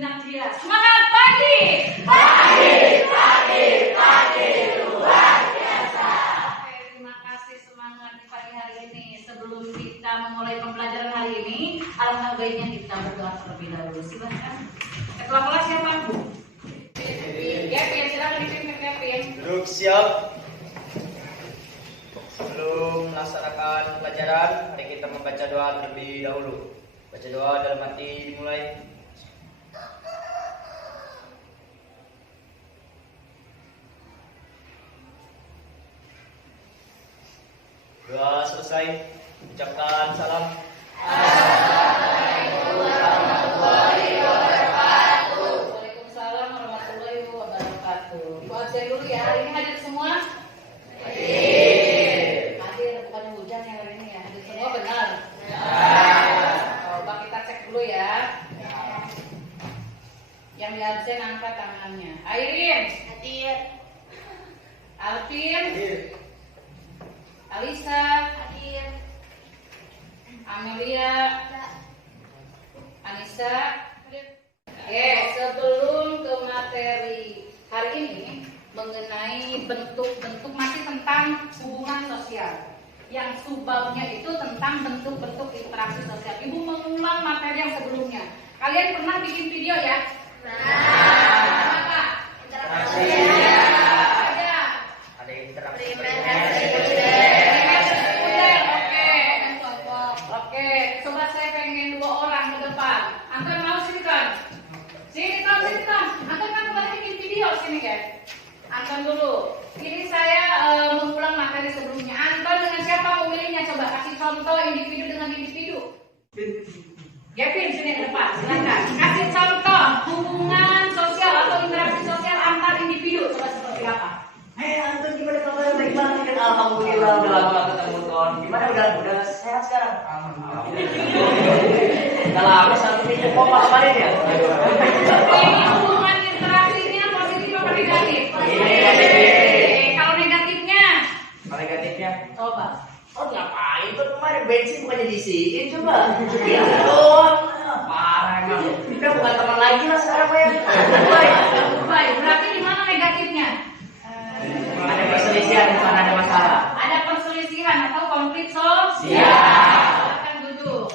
segenap dia. Semangat pagi! Pagi luar biasa. Oke, terima kasih semangat di pagi hari ini. Sebelum kita memulai pembelajaran hari ini, alangkah baiknya kita berdoa terlebih dahulu. Silakan. Ketua kelas siapa? Kevin, silakan dipimpin Kevin. Duduk siap. Sebelum melaksanakan pelajaran, mari kita membaca doa terlebih dahulu. Baca doa dalam hati dimulai. Doa selesai, ucapkan salam. Waalaikumsalam warahmatullahi wabarakatuh. Ibu absen dulu ya. Hari ini hadir semua? Hadir, bukan hujan ya hari ini ya. Hadir semua benar? Coba kita cek dulu ya. Yang di absen angkat tangannya. Airin. Hadir. Alvin. Alisa. Hadir. Amelia. Anissa. Oke, sebelum ke materi hari ini mengenai bentuk-bentuk masih tentang hubungan sosial. Yang subbabnya itu tentang bentuk-bentuk interaksi sosial. Ibu mengulang materi yang sebelumnya. Kalian pernah bikin video ya? Apa? Interaksi. Ada. Ada interaksi. Oke, coba saya pengen 2 orang ke depan. Anton mau sini kan? Sini Tom. Anton kan kemarin bikin video sini ya. Anton dulu. Ini saya mengulang materi sebelumnya. Anton dengan siapa memilihnya? Coba kasih contoh individu dengan individu. Gavin sini ke depan, silakan. Kasih contoh hubungan sosial atau interaksi sosial antar individu. Coba seperti apa? Anton, gimana kabarnya? Baik banget kan? Alhamdulillah, udah lama gak ketemu Ton. Gimana, udah sehat sekarang? Udah lama satu minggu kok kemarin ya? Ini hubungan interaksinya positif atau negatif? Kalau negatifnya? Negatifnya? Coba. Oh, ngapain tuh kemarin bensin bukannya diisiin coba? Ya doang. Parah emang. Kita bukan teman lagi lah sekarang ya. Baik. Berarti di mana negatifnya? Ada perselisihan, bukan ada masalah. Ada perselisihan atau konflik sosial. Silakan duduk.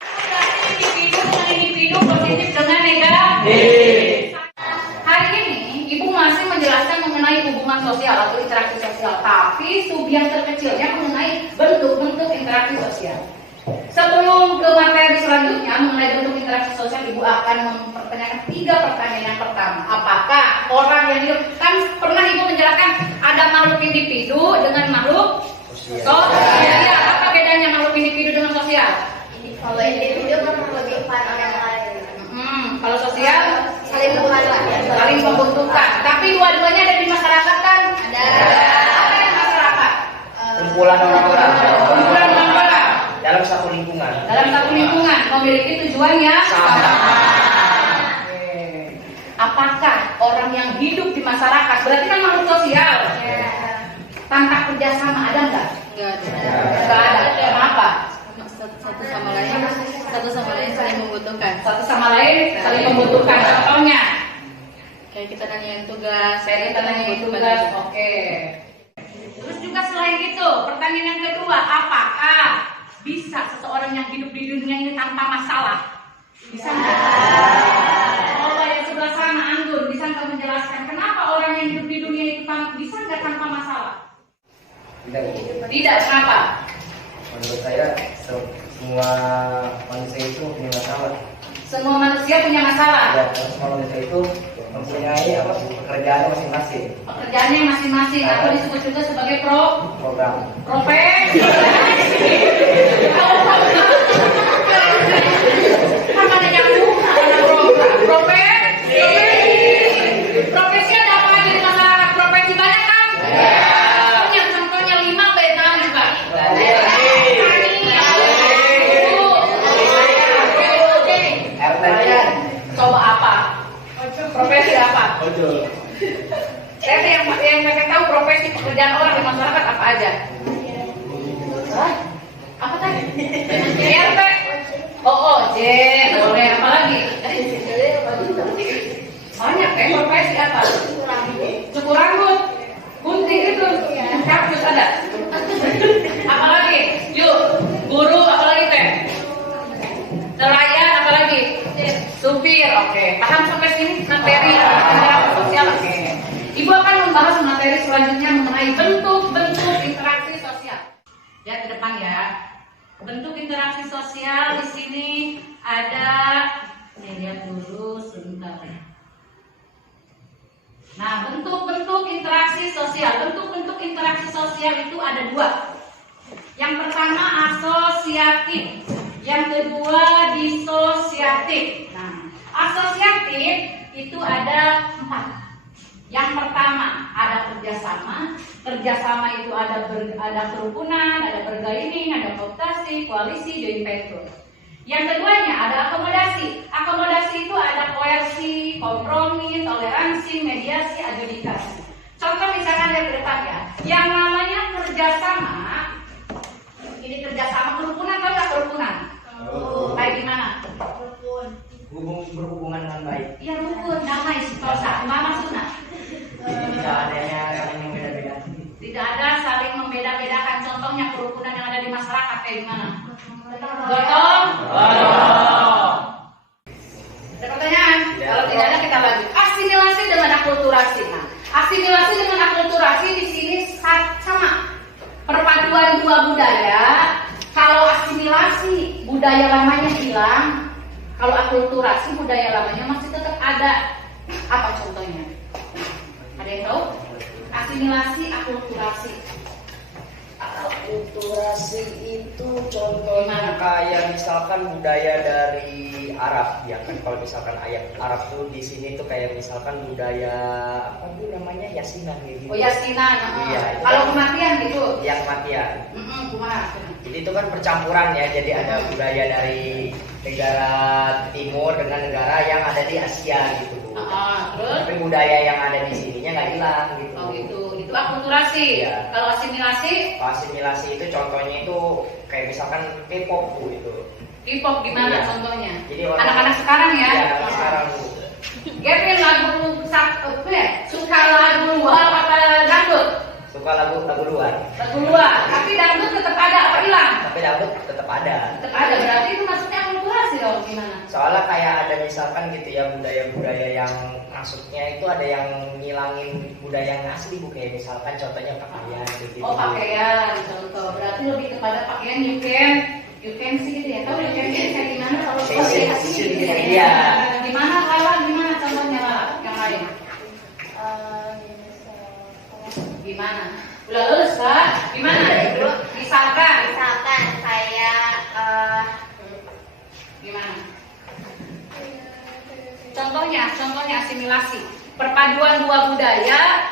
Berarti individu dengan individu positif dengan negatif. Hari ini Ibu masih menjelaskan mengenai hubungan sosial atau interaksi sosial, tapi sub yang terkecilnya mengenai bentuk-bentuk interaksi sosial. Sebelum ke materi selanjutnya mengenai bentuk interaksi sosial, Ibu akan mempertanyakan 3 pertanyaan. Yang pertama, apakah orang yang hidup, kan pernah Ibu menjelaskan ada makhluk individu dengan makhluk sosial. Apa bedanya makhluk individu dengan sosial? Kalau individu kan membutuhkan orang lain. Kalau sosial Saling membutuhkan. saling membutuhkan. Tapi dua-duanya ada di masyarakat kan? Ada. Apa yang masyarakat? Kumpulan orang-orang Kumpulan orang-orang dalam satu lingkungan. dalam satu lingkungan memiliki tujuannya sama. Apakah orang yang hidup di masyarakat berarti kan makhluk sosial? Tanpa kerjasama ada nggak? Nggak ada. Kenapa? Satu sama lain saling membutuhkan. Satu sama lain saling membutuhkan. Contohnya, Kayak kita nanyain tugas, saya nanyain tugas. Oke. Terus juga selain itu, pertanyaan yang kedua, apakah bisa seseorang yang hidup di dunia ini tanpa masalah? Bisa nggak? Oh, yang sebelah sana Anggun, bisa nggak menjelaskan kenapa orang yang hidup di dunia itu bisa nggak tanpa masalah? Tidak, kenapa? Menurut saya semua manusia itu punya masalah. Semua manusia punya masalah. Ya, semua manusia itu mempunyai pekerjaan masing-masing. Pekerjaannya masing-masing atau disebut juga sebagai Program. profesi. Kan ada yang suka ada program. Profesi. Profesi ada apa aja di masyarakat? Profesi banyak kan? Punya contohnya 5 beda juga. Coba apa? Profesi apa? Saya yang pengen tahu profesi pekerjaan orang di masyarakat apa aja? Hah? Apa tadi? RT? Oh, ojek. Banyak kan profesi apa? Cukur rambut, gunting itu, kaktus ada. Apalagi? Yuk, guru apalagi teh? Nelayan apalagi? Supir, oke. Paham sampai sini materi interaksi sosial, oke. Ibu akan membahas materi selanjutnya mengenai bentuk-bentuk interaksi sosial. Ya, ke depan ya. Bentuk interaksi sosial di sini ada, saya lihat dulu sebentar. Nah, bentuk-bentuk interaksi sosial. Bentuk-bentuk interaksi sosial itu ada dua. Yang pertama asosiatif, yang kedua disosiatif. Nah, asosiatif itu ada 4. Yang pertama ada kerjasama. Kerjasama itu ada kerukunan, ada bergaining, ada kooptasi, koalisi, joint venture. Yang keduanya ada akomodasi. Akomodasi itu ada koersi, kompromi, toleransi, mediasi, adjudikasi. Contoh misalkan dari depan ya, yang namanya kerjasama, ini kerjasama kerukunan, tahu nggak kerukunan? Kayak gimana? Berhubungan dengan baik. Iya rukun, damai, sentosa. Apa maksudnya? Tidak adanya saling membeda-beda. Tidak ada saling membeda-bedakan. Contohnya kerukunan yang ada di masyarakat kayak gimana? Gotong? Ada pertanyaan? Kalau tidak ada kita lanjut. Asimilasi dengan akulturasi. Nah, asimilasi dengan akulturasi di sini sama. Perpaduan dua budaya. Kalau asimilasi budaya lamanya hilang, kalau akulturasi budaya lamanya masih tetap ada. Apa contohnya? Ada yang tahu? Asimilasi, akulturasi. Akulturasi itu contohnya kayak misalkan budaya dari Arab ya kan, kalau misalkan ayat Arab tuh di sini tuh kayak misalkan budaya apa tuh namanya yasinan gitu. Oh yasinan. Iya. Kalau kematian gitu. Yang kematian. Kumaha. Jadi itu kan percampuran ya, jadi ada budaya dari negara timur dengan negara yang ada di Asia gitu. Terus? Tapi budaya yang ada di sininya nggak hilang gitu. Oh gitu. Itu akulturasi. Iya. Kalau asimilasi? Asimilasi itu contohnya itu kayak misalkan K-pop tuh itu. K-pop gimana Iya. contohnya? Jadi orang- Anak-anak sekarang ya? Iya, anak sekarang tuh. Gavin lagu suka lagu luar apa dangdut? Suka lagu luar, Lagu luar. Tapi dangdut tetap ada apa hilang? tapi dangdut tetap ada. Tetap ada. Berarti itu maksudnya akulturasi dong gimana? Soalnya kayak ada misalkan gitu ya budaya-budaya yang maksudnya itu ada yang ngilangin budaya yang asli bu, kayak misalkan contohnya pakaian gitu. Oh pakaian contoh. Berarti lebih kepada pakaian you can see gitu ya. Tahu you can see kayak gimana kalau Fashion, asli gitu ya? iya. Gimana Lala? Gimana contohnya Lala? Yang lain? Gimana? Udah lulus Kak? Gimana? Misalkan kayak gimana? Contohnya asimilasi. Perpaduan dua budaya.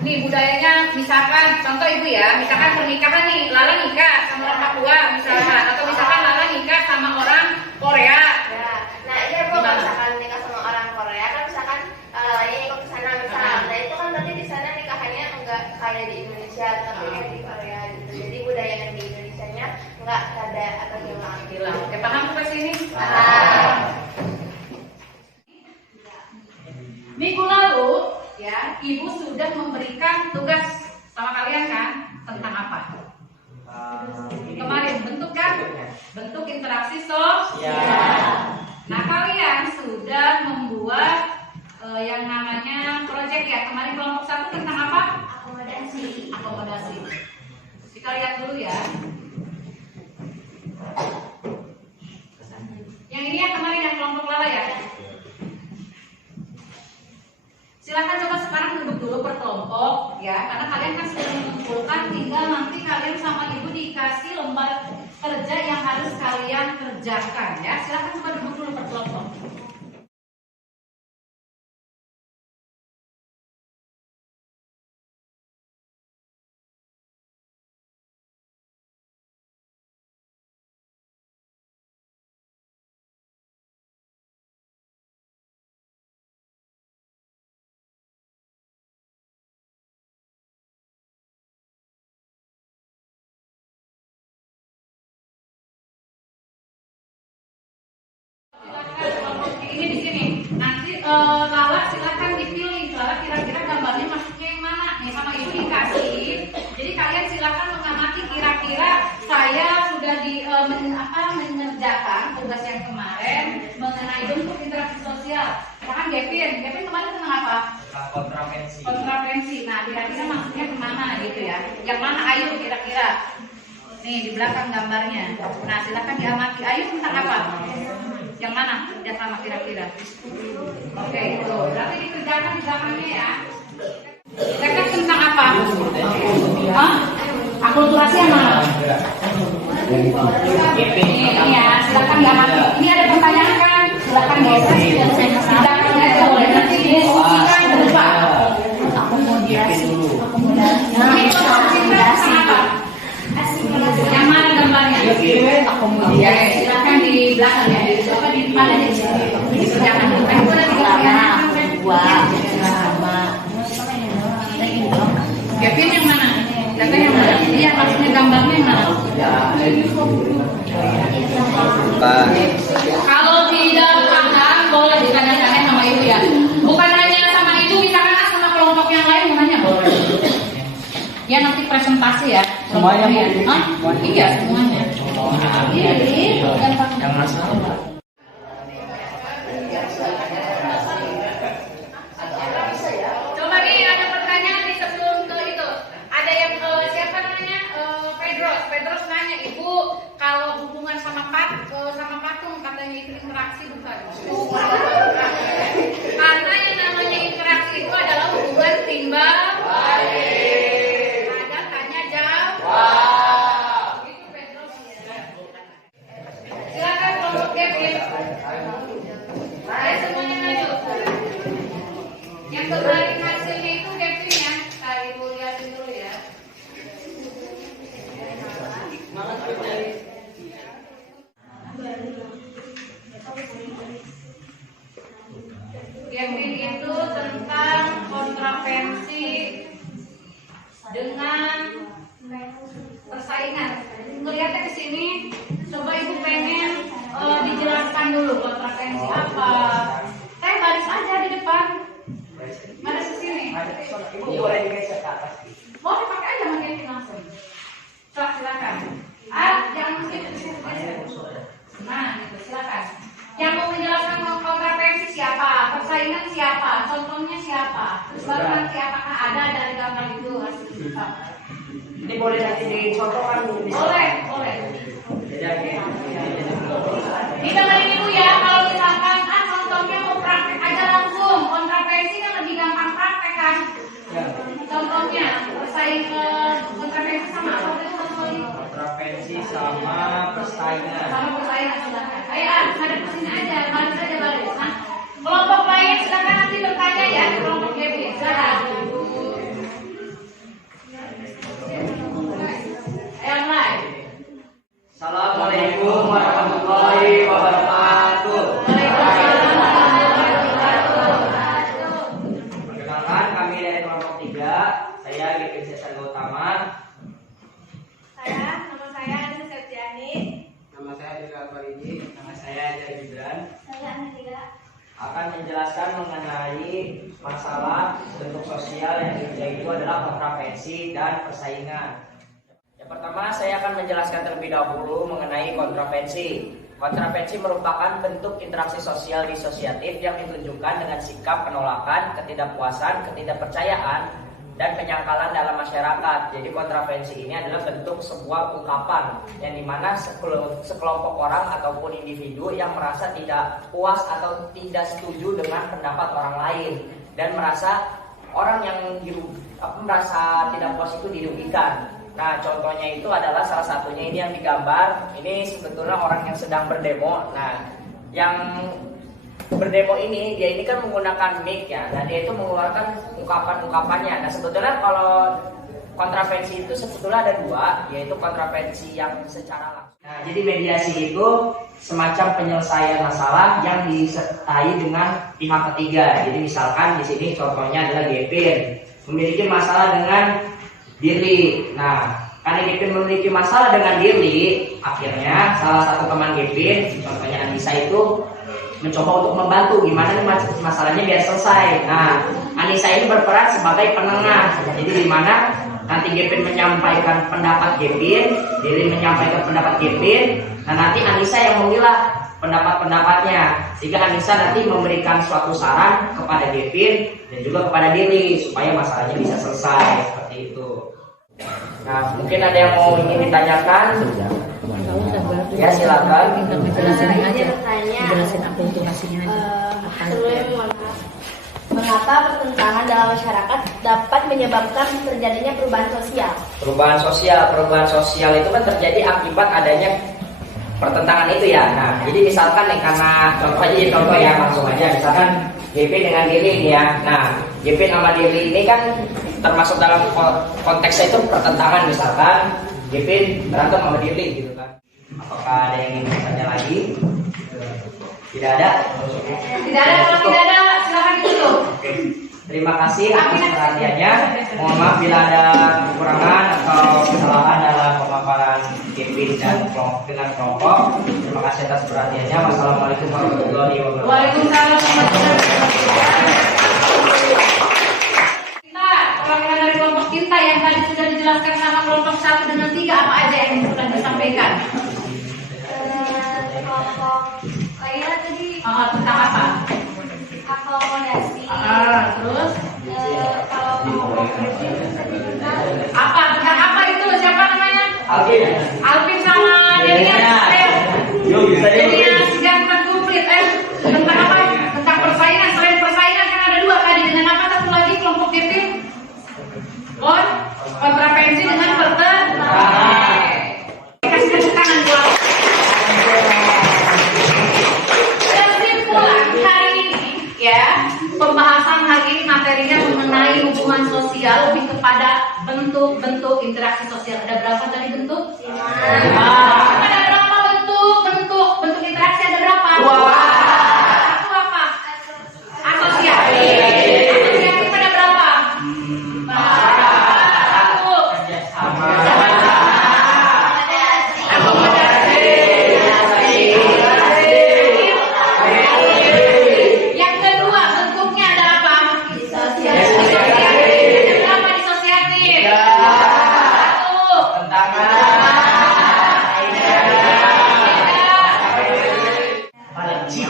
Nih budayanya misalkan contoh ibu ya, misalkan pernikahan nih, Lala nikah sama orang Papua misalkan, atau misalkan Lala nikah sama orang Korea. ya. Nah iya bu, kalau misalkan nikah sama orang Korea kan misalkan lalanya ikut ke sana misalkan. Nah itu kan berarti di sana nikahannya enggak kayak di Indonesia, tapi kayak di Korea gitu. Jadi budaya yang di Indonesia-nya enggak ada atau hilang. Hilang. Oke, paham sampai sini? Minggu lalu ya, ibu sudah memberikan tugas sama kalian kan tentang apa? Kemarin bentuk kan? Bentuk interaksi sosial. Nah kalian sudah membuat yang namanya proyek ya. Kemarin kelompok 1 tentang apa? Akomodasi. Kita lihat dulu ya. Yang ini yang kemarin yang kelompok Lala ya. Silakan coba sekarang duduk dulu per kelompok ya, karena kalian kan sudah mengumpulkan, tinggal nanti kalian sama ibu dikasih lembar kerja yang harus kalian kerjakan ya. Silakan coba duduk dulu per kelompok. Ini di sini. Nanti Lala silakan dipilih. Lala kira-kira gambarnya masuknya yang mana? Nih sama ibu dikasih. Jadi kalian silakan mengamati kira-kira saya sudah mengerjakan tugas yang kemarin mengenai bentuk interaksi sosial. Misalkan Gavin kemarin tentang apa? Kontravensi. Kontravensi. Nah, kira-kira maksudnya kemana gitu ya? Yang mana? Ayo kira-kira. Nih di belakang gambarnya. Nah, silakan diamati. Ayo tentang apa? Yang mana? Ya sama kira-kira. Oke, itu. Berarti dikerjakan di belakangnya ya. Kira-kira tentang apa? Hah? Akulturasi yang mana? Ini ya, silakan diamati. Ini ada pertanyaan kan? Silakan geser. Di belakangnya itu boleh nanti didiskusikan ke depan. Akomodasi. Ini akomodasi apa? Yang mana gambarnya? Akomodasi. Silakan di belakang ya. Di mana di sini? Dikerjakan. Itu ada 3 pertanyaan. Gavin yang mana? Gavin yang mana? Iya, maksudnya gambarnya yang mana? Kalau tidak paham, boleh ditanya-tanya sama ibu ya. Bukan hanya sama ibu, misalkan sama kelompok yang lain mau nanya boleh. Ya nanti presentasi ya. Semuanya ya. Iya semuanya. Yang masalah. Coba nih ada pertanyaan nih sebelum ke itu. Ada yang siapa namanya? Pedros nanya, Ibu, kalau hubungan sama patung katanya itu interaksi bukan? Karena yang namanya interaksi itu adalah hubungan timbal balik. Ada tanya jawab. Itu Pedros ya. Silakan kelompok Gavin. Ayo semuanya maju. Yang kebalik hasilnya itu Gavin ya. Ibu lihatin dulu ya. Gavin itu tentang kontravensi dengan persaingan. Melihatnya ke sini, coba ibu pengen dijelaskan dulu kontravensi apa. Saya baris aja di depan. Mana ke sini? Ibu boleh digeser ke atas. Boleh pakai aja makin langsung. Silakan. Yang mesti nah, gitu, silakan. Yang mau menjelaskan kontravensi siapa? Persaingan siapa? Contohnya siapa? Terus baru nanti apakah ada dari gambar itu hasil kita? Ini boleh nanti dicontohkan dulu. Boleh. Ini dengerin ibu ya, kalau misalkan contohnya mau praktek aja langsung. Kontravensi kan lebih gampang praktek kan? Contohnya persaing kontravensi sama apa itu maksudnya? Kontravensi sama persaingan. Sama persaingan silakan. Ayo ada kesini aja, baris aja baris. Nah, kelompok lain silakan nanti bertanya ya, kelompok Gavin silakan. Yang lain. Assalamualaikum warahmatullahi wabarakatuh. Perkenalkan, kami dari kelompok 3. Saya Gavin Cesar Gautama. Nama saya Anissa Septiani. Nama saya Dila Faridi. Nama saya Jaya Gibran. Saya Anissa. Akan menjelaskan mengenai masalah bentuk sosial yang itu adalah kontravensi dan persaingan. Yang pertama, saya akan menjelaskan terlebih dahulu mengenai kontravensi. Kontravensi merupakan bentuk interaksi sosial disosiatif yang ditunjukkan dengan sikap penolakan, ketidakpuasan, ketidakpercayaan, dan penyangkalan dalam masyarakat. Jadi kontravensi ini adalah bentuk sebuah ungkapan yang dimana sekelompok orang ataupun individu yang merasa tidak puas atau tidak setuju dengan pendapat orang lain dan merasa orang yang merasa tidak puas itu dirugikan. Nah, contohnya itu adalah salah satunya ini yang digambar. Ini sebetulnya orang yang sedang berdemo. Nah, yang berdemo ini, dia ini kan menggunakan mic ya. Nah, dia itu mengeluarkan ungkapan-ungkapannya. Nah, sebetulnya kalau kontravensi itu sebetulnya ada 2, yaitu kontravensi yang secara langsung. Nah, jadi mediasi itu semacam penyelesaian masalah yang disertai dengan pihak ketiga. Jadi misalkan di sini contohnya adalah Gavin memiliki masalah dengan Dirli. Nah, karena Gavin memiliki masalah dengan Dirli, akhirnya salah satu teman Gavin, contohnya Anissa itu mencoba untuk membantu gimana nih masalahnya biar selesai. Nah, Anissa ini berperan sebagai penengah. Jadi di mana nanti Gepin menyampaikan pendapat Gepin, Lili menyampaikan pendapat Gepin. Nah, nanti Anissa yang memilah pendapat-pendapatnya, sehingga Anissa nanti memberikan suatu saran kepada Gepin dan juga kepada Lili supaya masalahnya bisa selesai seperti itu. Nah, mungkin ada yang mau ingin ditanyakan? Ya, silakan. Jelasin akulturasinya aja. Sebelumnya mohon maaf. Mengapa pertentangan dalam masyarakat dapat menyebabkan terjadinya perubahan sosial? Perubahan sosial itu kan terjadi akibat adanya pertentangan itu ya. Nah, jadi misalkan nih karena contoh ya, langsung aja misalkan Gepin dengan Lili nih ya. Nah, Gepin sama Lili ini kan termasuk dalam konteksnya itu pertentangan, misalkan Gepin berantem sama Lili gitu kan. Apakah ada yang ingin bertanya lagi? Tidak ada? Tidak ada, kalau tidak ada silakan ditutup. Oke. Terima kasih atas perhatiannya. Mohon maaf bila ada kekurangan atau kesalahan dalam pemaparan Gepin dan dengan kelompok. Terima kasih atas perhatiannya. Wassalamualaikum warahmatullahi wabarakatuh. Waalaikumsalam warahmatullahi wabarakatuh. Kita perwakilan dari kelompok kita yang tadi sudah dijelaskan sama kelompok 1 dengan 3, apa aja yang sudah disampaikan? Kelompok Kaila tadi Tentang apa? akomodasi. Terus Kalau kelompok Gepin tadi tentang apa? Tentang apa itu? Siapa namanya? Alvin. Alvin sama Delia. Yuk, bisa Delia Sigantan Kuplit. Tentang apa? Tentang persaingan. Selain persaingan kan ada 2 tadi. Dengan apa satu lagi kelompok Gepin? Kontravensi dengan pertentangan. Kasih tepuk tangan buat. Kesimpulan hari ini ya, pembahasan hari ini materinya mengenai hubungan sosial, lebih kepada bentuk-bentuk interaksi sosial. Ada berapa tadi bentuk? 5. Ada berapa bentuk interaksi, ada berapa? 2. Satu apa? Asosiasi. Asosiasi ada berapa? 1. Yang kedua bentuknya ada apa? Disosiatif. Ada berapa disosiatif? 1.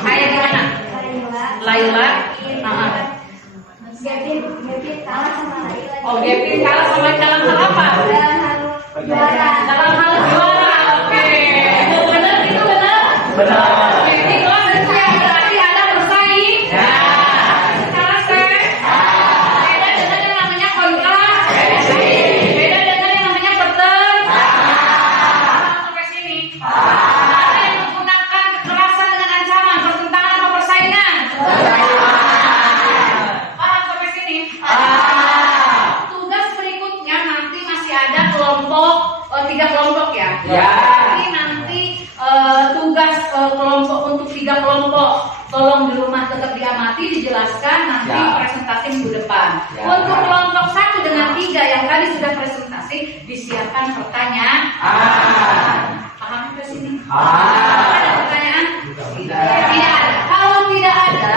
Kayak gimana? Laila. Gepin kalah sama Laila. Oh, Gepin kalah sama dalam hal apa? Dalam hal juara. Oke. Itu benar, itu benar. Benar. Jadi kalau yang berarti ada bersaing. Salah saya. Beda dengan yang namanya kontra. Beda dengan yang namanya pertentangan. Sampai sini. Ada yang menggunakan kekerasan dengan ancaman, pertentangan atau persaingan. Paham sampai sini? Tugas berikutnya nanti masih ada kelompok 3 kelompok ya. Ya. Jadi nanti tugas kelompok untuk 3 kelompok, tolong di rumah tetap diamati, dijelaskan nanti Ya. presentasi minggu depan. Ya. Untuk kelompok 1 dengan 3 yang tadi sudah presentasi, disiapkan pertanyaan. Paham sampai sini? Ada pertanyaan? Tidak ada. Kalau tidak ada,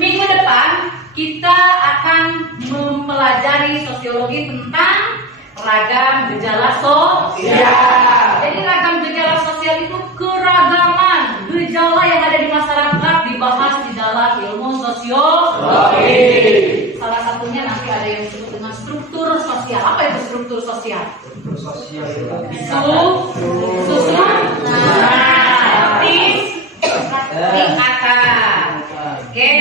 minggu depan kita akan mempelajari sosiologi tentang ragam gejala sosial. Jadi ragam gejala sosial itu keragaman gejala yang ada di masyarakat dibahas di dalam ilmu sosiologi. Salah satunya nanti ada yang disebut dengan struktur sosial. Apa itu struktur sosial? Tingkatan. Oke,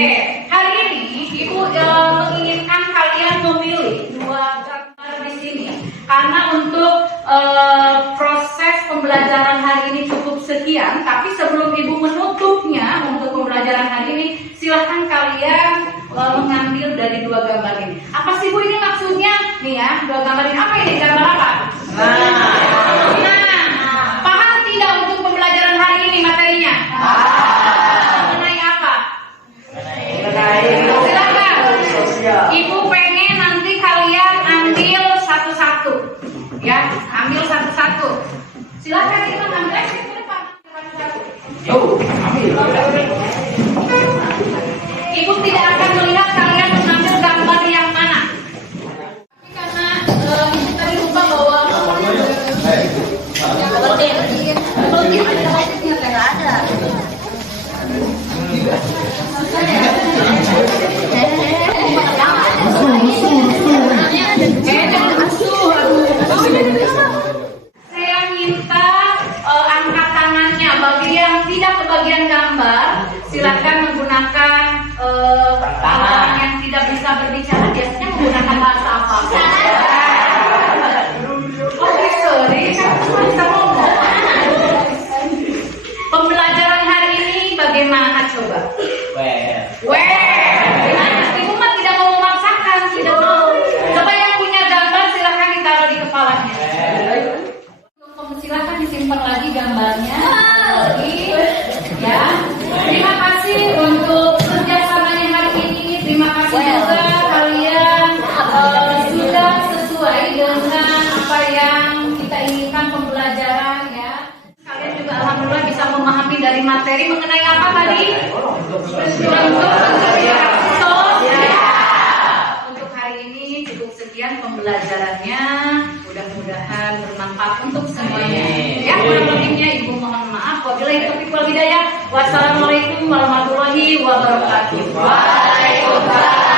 hari ini Ibu menginginkan kalian memilih 2 gambar di sini karena untuk proses pembelajaran hari ini cukup sekian. Tapi sebelum Ibu menutupnya untuk pembelajaran hari ini, silahkan kalian mengambil dari 2 gambar ini. Apa sih Bu ini maksudnya? Nih ya, 2 gambar ini. Apa ini? Gambar apa? Paham tidak untuk pembelajaran hari ini materinya? Mengenai apa? Silakan. Ibu pengen nanti kalian ambil satu-satu. Ya, ambil satu-satu. Silakan kita ambil aja ke depan. Yuk, ambil. Saya minta angkat tangannya bagi yang tidak kebagian gambar, silakan menggunakan orang yang tidak bisa berbicara biasanya menggunakan bahasa apa? Oh, sorry, kan bisa ngomong. Pembelajaran hari ini bagaimana coba? Ibu mah tidak mau memaksakan, tidak mau. Coba yang punya gambar silakan ditaruh di kepalanya. Silakan disimpan lagi gambarnya. Ya. Terima kasih untuk kerjasamanya hari ini. Terima kasih juga kalian sudah sesuai dengan apa yang kita inginkan pembelajaran ya. Kalian juga alhamdulillah bisa memahami dari materi mengenai apa tadi? Untuk hari ini cukup sekian pembelajarannya. Mudah-mudahan bermanfaat untuk semuanya. Ya, kurang lebihnya Ibu mohon maaf. Wabillahi taufiq wal hidayah. Wassalamualaikum warahmatullahi wabarakatuh. Waalaikumsalam.